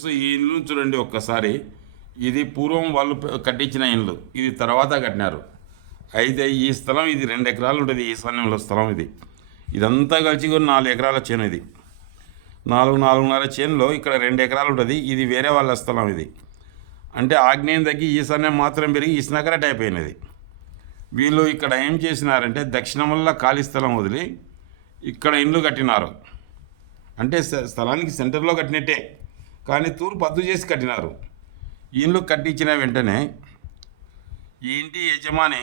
So ఈ ఇల్లు చూడండి ఒక్కసారి. ఇది పూర్వం వాళ్ళు కట్టించిన ఇల్లు, ఇది తర్వాత కట్టినారు. అయితే ఈ స్థలం ఇది 2 ఎకరాలు ఉంటుంది. ఈ సమయంలో స్థలం ఇదంతా కలిసి కూడా 4 ఎకరాల చేను. ఇది 4.5 చేనులో ఇక్కడ 2 ఎకరాలు ఉంటుంది. ఇది వేరే వాళ్ళ స్థలం. ఇది అంటే ఆగ్నేయం తగ్గి ఈశాన్యం మాత్రం పెరిగి ఇసునకరట్ అయిపోయినది. వీళ్ళు ఇక్కడ ఏం చేసినారంటే దక్షిణం వల్ల ఖాళీ స్థలం వదిలి ఇక్కడ ఇండ్లు కట్టినారు. అంటే స్థలానికి సెంటర్లో కట్టినట్టే, కానీ తూర్పు అద్దు చేసి కట్టినారు. ఇల్లు కట్టించిన వెంటనే ఈ ఇంటి యజమాని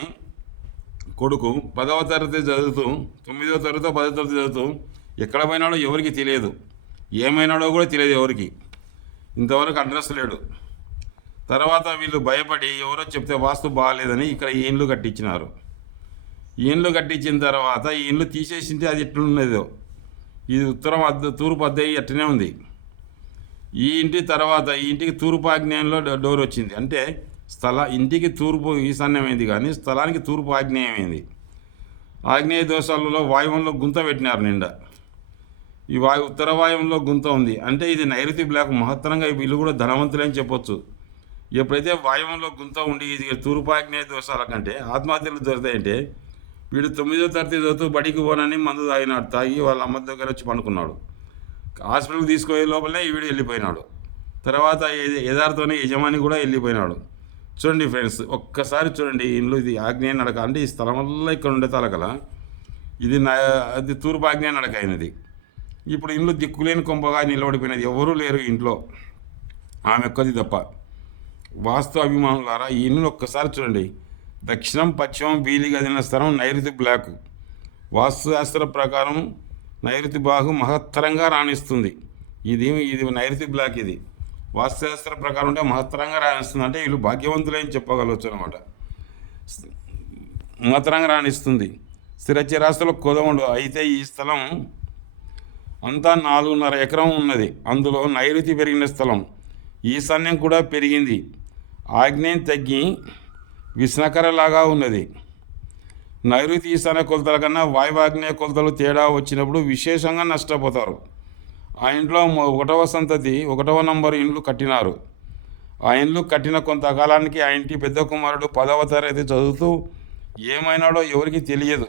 కొడుకు 10వ తరగతి చదువుతూ 9వ తరగతి 10వ తరగతి చదువుతూ ఎక్కడ పోయినాడో ఎవరికి తెలియదు, ఏమైనాడో కూడా తెలియదు ఎవరికి, ఇంతవరకు అడ్రస్ లేడు. తర్వాత వీళ్ళు భయపడి ఎవరో చెప్తే వాస్తు బాగాలేదని ఇక్కడ ఈ ఇండ్లు కట్టించినారు. ఈ ఇండ్లు కట్టించిన తర్వాత ఈ ఇండ్లు తీసేసింటే అది ఎట్లున్నదో, ఇది ఉత్తరం తూర్పు అద్దె అట్టనే ఉంది. ఈ ఇంటి తర్వాత ఈ ఇంటికి తూర్పు ఆగ్నేయంలో డోర్ వచ్చింది. అంటే ఇంటికి తూర్పు ఈశాన్యమైంది, కానీ స్థలానికి తూర్పు ఆగ్నేయమైంది. ఆగ్నేయ దోషాలలో వాయువంలో గుంత పెట్టినారు నిండా. ఈ ఉత్తర వాయువంలో గుంత ఉంది. అంటే ఇది నైరుతి బ్లాక్. మహత్తరంగా వీళ్ళు కూడా ధనవంతులని చెప్పొచ్చు. ఎప్పుడైతే వాయువంలో గుంత ఉండి ఇది తూర్పు ఆగ్నేయ దోషాల కంటే ఆత్మహత్యలు దొరుకుతాయంటే, వీడు 9వ తరగతి చదువుతూ బడికి పోనని మందు తాగి వాళ్ళ అమ్మ దగ్గర వచ్చి పండుకున్నాడు. హాస్పిటల్కి తీసుకుపోయే లోపలనే వీడు వెళ్ళిపోయినాడు. తర్వాత యథార్థమైన యజమాని కూడా వెళ్ళిపోయినాడు. చూడండి ఫ్రెండ్స్, ఒక్కసారి చూడండి ఇల్లు. ఇది ఆగ్నేయ నడక. అంటే ఈ స్థలం వల్ల ఇక్కడ ఉండే తలకల అది తూర్పు ఆగ్నేయ నడక అయినది. ఇప్పుడు ఇల్లు దిక్కులేని కొంపగా నిలబడిపోయినది. ఎవరూ లేరు ఇంట్లో, ఆమె ఒక్కది తప్ప. వాస్తు అభిమానులారా, ఈ ఇల్లు ఒక్కసారి చూడండి. దక్షిణం పశ్చిమం వీలి గదిన స్థలం నైరుతి బ్లాకు. వాస్తుశాస్త్ర ప్రకారం నైరుతి బాగు మహత్తరంగా రాణిస్తుంది. ఇది నైరుతి బ్లాక్. ఇది వాస్తుశాస్త్ర ప్రకారం అంటే మహత్తరంగా రాణిస్తుంది. అంటే వీళ్ళు భాగ్యవంతులని చెప్పగలవచ్చు అనమాట. మహత్తరంగా రాణిస్తుంది. స్థిరచరాస్తుల కొదముడు. అయితే ఈ స్థలం అంతా 4.5 ఎకరం ఉన్నది. అందులో నైరుతి పెరిగిన స్థలం, ఈశాన్యం కూడా పెరిగింది. ఆగ్నేయం తగ్గి విష్ణకరలాగా ఉన్నది. నైరుతి ఈశాన్య కొలతల కన్నా వాయువాగ్నేయ కొలతలు తేడా వచ్చినప్పుడు విశేషంగా నష్టపోతారు. ఆ ఇంట్లో 1వ సంతతి 1వ నంబరు ఇండ్లు కట్టినారు. ఆ ఇండ్లు కట్టిన కొంతకాలానికి ఆ ఇంటి పెద్ద కుమారుడు 10వ తరగతి చదువుతూ ఏమైనాడో ఎవరికి తెలియదు.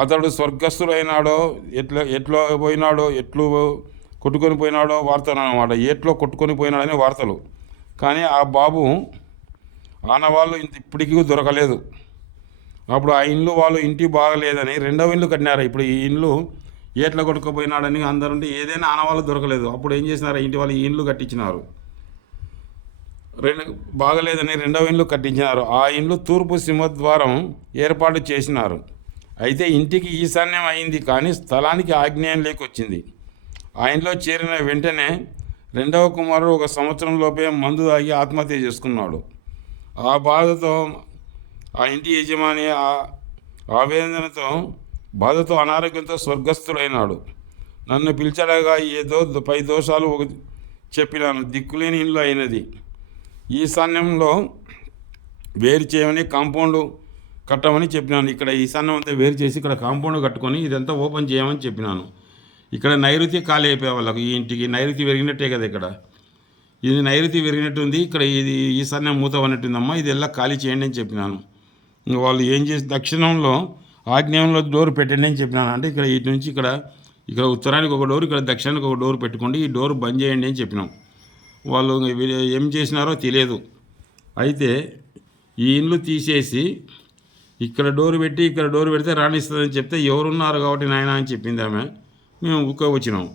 అతడు స్వర్గస్థుడైనాడో ఎట్లో పోయినాడో, ఎట్లు కొట్టుకొని పోయినాడో వార్తలు అన్నమాట. ఎట్లో కొట్టుకొని పోయినాడనే వార్తలు. కానీ ఆ బాబు ఆనవాళ్ళు ఇప్పటికీ దొరకలేదు. అప్పుడు ఆ ఇండ్లు వాళ్ళు ఇంటి బాగలేదని 2వ ఇల్లు కట్టినారు. ఇప్పుడు ఈ ఇండ్లు ఏట్ల కొట్టుకుపోయినాడని అందరుంటే ఏదైనా ఆనవాళ్ళు దొరకలేదు. అప్పుడు ఏం చేసినారు, ఇంటి వాళ్ళు ఈ ఇండ్లు కట్టించినారు. బాగలేదని 2వ ఇండ్లు కట్టించినారు. ఆ ఇండ్లు తూర్పు సింహద్వారం ఏర్పాటు చేసినారు. అయితే ఇంటికి ఈశాన్యం అయింది, కానీ స్థలానికి ఆగ్నేయం లేకొచ్చింది. ఆ ఇంట్లో చేరిన వెంటనే 2వ కుమారుడు 1 సంవత్సరం లోపే మందు తాగి ఆత్మహత్య చేసుకున్నాడు. ఆ బాధతో ఆ ఇంటి యజమాని ఆవేదనతో బాధతో అనారోగ్యంతో స్వర్గస్థుడైనాడు. నన్ను పిలిచాడగా ఏదో పై దోషాలు చెప్పినాను. దిక్కులేని ఇల్లు అయినది. ఈశాన్యంలో వేరు చేయమని కాంపౌండ్ కట్టమని చెప్పినాను. ఇక్కడ ఈశాన్యం అంతా వేరు చేసి ఇక్కడ కాంపౌండ్ కట్టుకొని ఇదంతా ఓపెన్ చేయమని చెప్పినాను. ఇక్కడ నైరుతి ఖాళీ అయిపోయే వాళ్ళకు. ఈ ఇంటికి నైరుతి పెరిగినట్టే కదా. ఇక్కడ ఇది నైరుతి పెరిగినట్టు ఉంది. ఇక్కడ ఇది ఈశాన్యం మూత ఉన్నట్టుందమ్మా, ఇది ఎలా ఖాళీ చేయండి అని చెప్పినాను. వాళ్ళు ఏం చేసి దక్షిణంలో ఆగ్నేయంలో డోర్ పెట్టండి అని చెప్పినాను. అంటే ఇక్కడ ఇటు నుంచి ఇక్కడ ఉత్తరానికి ఒక డోర్, ఇక్కడ దక్షిణానికి ఒక డోర్ పెట్టుకోండి, ఈ డోర్ బంద్ చేయండి అని చెప్పినాం. వాళ్ళు ఏం చేసినారో తెలియదు. అయితే ఈ ఇండ్లు తీసేసి ఇక్కడ డోర్ పెట్టి ఇక్కడ డోర్ పెడితే రాణిస్తుందని చెప్తే ఎవరున్నారు కాబట్టి నాయన అని చెప్పింది ఆమె. మేము వచ్చినాం.